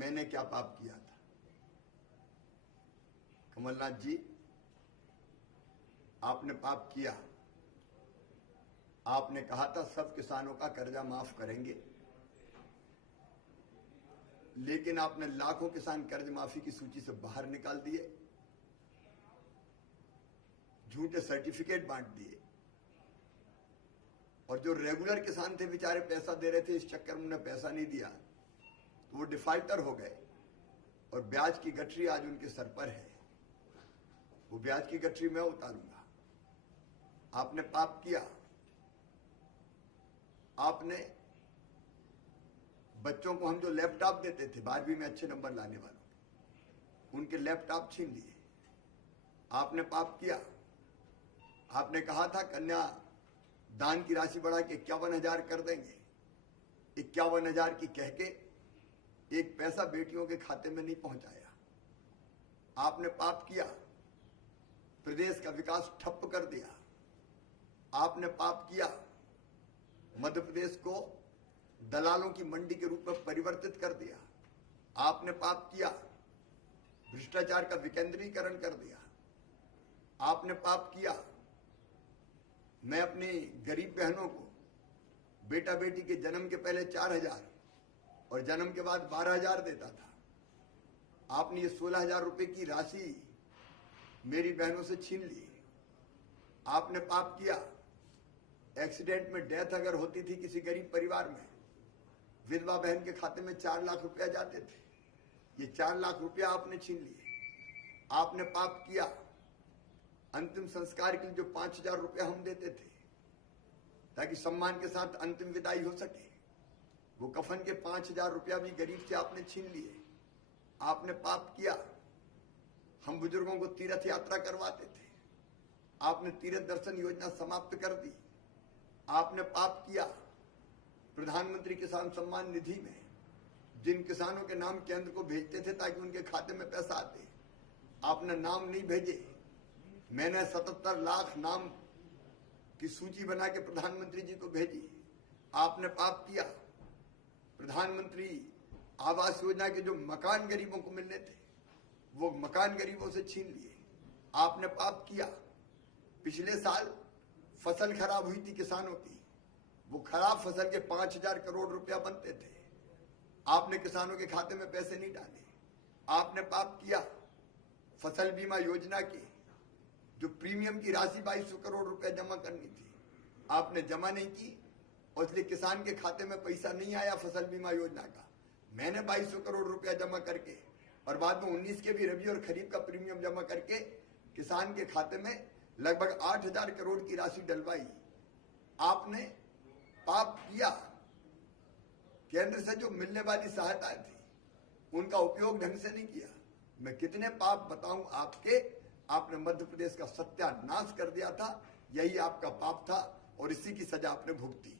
मैंने क्या पाप किया था। कमलनाथ जी, आपने पाप किया। आपने कहा था सब किसानों का कर्जा माफ करेंगे, लेकिन आपने लाखों किसान कर्ज माफी की सूची से बाहर निकाल दिए, झूठे सर्टिफिकेट बांट दिए, और जो रेगुलर किसान थे बेचारे पैसा दे रहे थे, इस चक्कर में उन्हें पैसा नहीं दिया तो वो डिफाल्टर हो गए और ब्याज की गठरी आज उनके सर पर है। वो ब्याज की गठरी मैं उतारूंगा। आपने पाप किया। आपने बच्चों को हम जो लैपटॉप देते थे 12वीं में अच्छे नंबर लाने वालों, उनके लैपटॉप छीन लिए। आपने पाप किया। आपने कहा था कन्या दान की राशि बढ़ा के 51,000 कर देंगे। 51,000 की कह के एक पैसा बेटियों के खाते में नहीं पहुंचाया। आपने पाप किया। प्रदेश का विकास ठप्प कर दिया। आपने पाप किया। मध्य प्रदेश को दलालों की मंडी के रूप में परिवर्तित कर दिया। आपने पाप किया। भ्रष्टाचार का विकेंद्रीकरण कर दिया। आपने पाप किया। मैं अपनी गरीब बहनों को बेटा बेटी के जन्म के पहले 4,000 और जन्म के बाद 12,000 देता था। आपने ये 16,000 रुपए की राशि मेरी बहनों से छीन ली। आपने पाप किया। एक्सीडेंट में डेथ अगर होती थी किसी गरीब परिवार में, विधवा बहन के खाते में 4 लाख रुपया जाते थे। ये 4 लाख रुपया आपने छीन लिए। आपने पाप किया। अंतिम संस्कार के लिए जो 5,000 रुपया हम देते थे ताकि सम्मान के साथ अंतिम विदाई हो सके, वो कफन के 5,000 रुपया भी गरीब से आपने छीन लिए। आपने पाप किया। हम बुजुर्गों को तीर्थ यात्रा करवाते थे, आपने तीर्थ दर्शन योजना समाप्त कर दी। आपने पाप किया। प्रधानमंत्री किसान सम्मान निधि में जिन किसानों के नाम केंद्र को भेजते थे ताकि उनके खाते में पैसा आते, आपने नाम नहीं भेजे। मैंने 77 लाख नाम की सूची बना के प्रधानमंत्री जी को भेजी। आपने पाप किया। प्रधानमंत्री आवास योजना के जो मकान गरीबों को मिलने थे, वो मकान गरीबों से छीन लिए। आपने पाप किया। पिछले साल फसल खराब हुई थी किसानों की, वो खराब फसल के 5,000 करोड़ रुपया बनते थे। आपने किसानों के खाते में पैसे नहीं डाले। आपने पाप किया। फसल बीमा योजना की जो प्रीमियम की राशि 2200 करोड़ रुपया जमा करनी थी, आपने जमा नहीं की और इसलिए किसान के खाते में पैसा नहीं आया फसल बीमा योजना का। मैंने 2200 करोड़ रुपया जमा करके और बाद में 19 के भी रबी और खरीफ का प्रीमियम जमा करके किसान के खाते में लगभग 8,000 करोड़ की राशि डलवाई। आपने पाप किया। केंद्र से जो मिलने वाली सहायता थी उनका उपयोग ढंग से नहीं किया। मैं कितने पाप बताऊं आपके। आपने मध्य प्रदेश का सत्यानाश कर दिया था। यही आपका पाप था और इसी की सजा आपने भुगती।